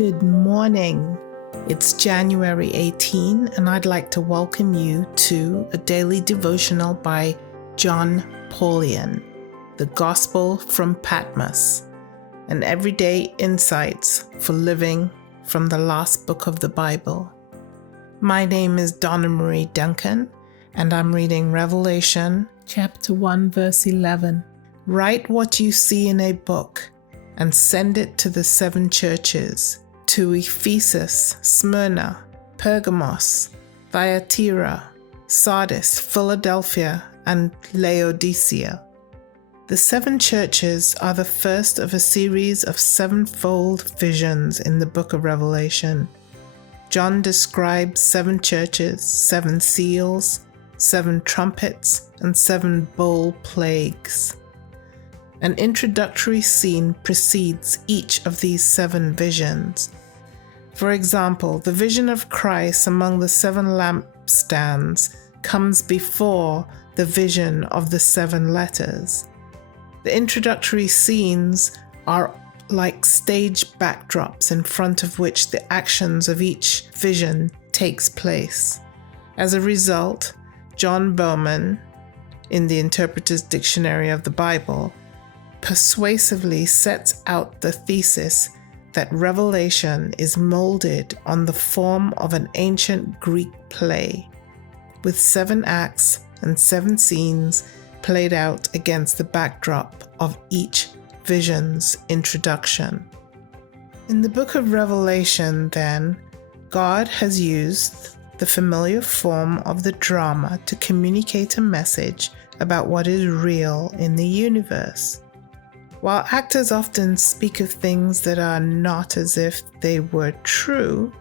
Good morning. It's January 18, and I'd like to welcome you to a daily devotional by John Paulian, The Gospel from Patmos, and everyday insights for living from the last book of the Bible. My name is Donna Marie Duncan, and I'm reading Revelation chapter 1, verse 11. Write what you see in a book and send it to the 7 churches, to Ephesus, Smyrna, Pergamos, Thyatira, Sardis, Philadelphia, and Laodicea. The 7 churches are the first of a series of 7-fold visions in the book of Revelation. John describes 7 churches, 7 seals, 7 trumpets, and 7 bowl plagues. An introductory scene precedes each of these 7 visions. For example, the vision of Christ among the 7 lampstands comes before the vision of the 7 letters. The introductory scenes are like stage backdrops in front of which the actions of each vision takes place. As a result, John Bowman, in the Interpreter's Dictionary of the Bible, persuasively sets out the thesis that Revelation is molded on the form of an ancient Greek play, with 7 acts and 7 scenes played out against the backdrop of each vision's introduction. In the book of Revelation, then, God has used the familiar form of the drama to communicate a message about what is real in the universe. While actors often speak of things that are not as if they were true,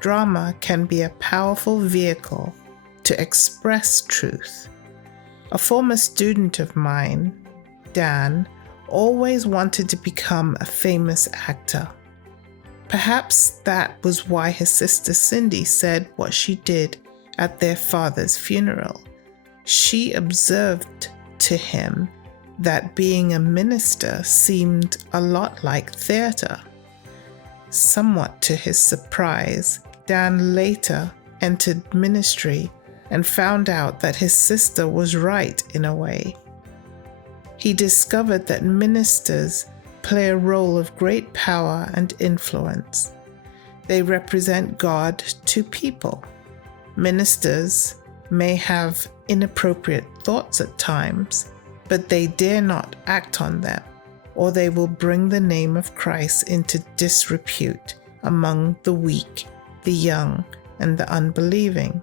drama can be a powerful vehicle to express truth. A former student of mine, Dan, always wanted to become a famous actor. Perhaps that was why his sister Cindy said what she did at their father's funeral. She observed to him that being a minister seemed a lot like theater. Somewhat to his surprise, Dan later entered ministry and found out that his sister was right in a way. He discovered that ministers play a role of great power and influence. They represent God to people. Ministers may have inappropriate thoughts at times, but they dare not act on them, or they will bring the name of Christ into disrepute among the weak, the young, and the unbelieving.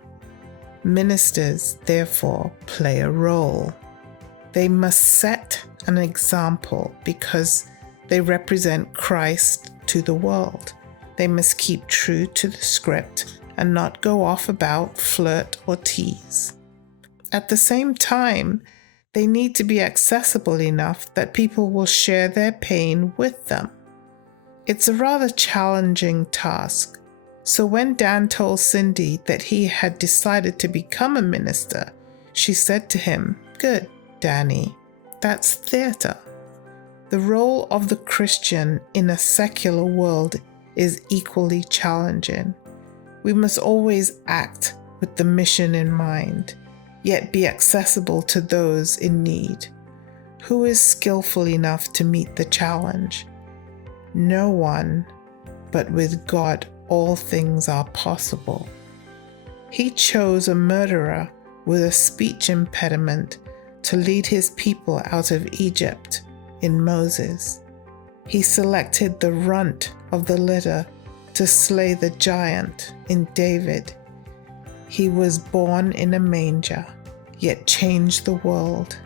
Ministers, therefore, play a role. They must set an example because they represent Christ to the world. They must keep true to the script and not go off about, flirt, or tease. At the same time, they need to be accessible enough that people will share their pain with them. It's a rather challenging task. So when Dan told Cindy that he had decided to become a minister, she said to him, "Good, Danny, that's theater." The role of the Christian in a secular world is equally challenging. We must always act with the mission in mind, yet be accessible to those in need. Who is skillful enough to meet the challenge? No one, but with God all things are possible. He chose a murderer with a speech impediment to lead his people out of Egypt in Moses. He selected the runt of the litter to slay the giant in David. He was born in a manger, yet changed the world.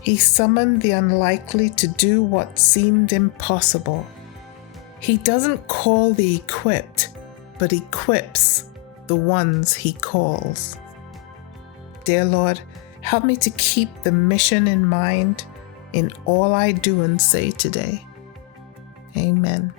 He summoned the unlikely to do what seemed impossible. He doesn't call the equipped, but equips the ones he calls. Dear Lord, help me to keep the mission in mind in all I do and say today. Amen.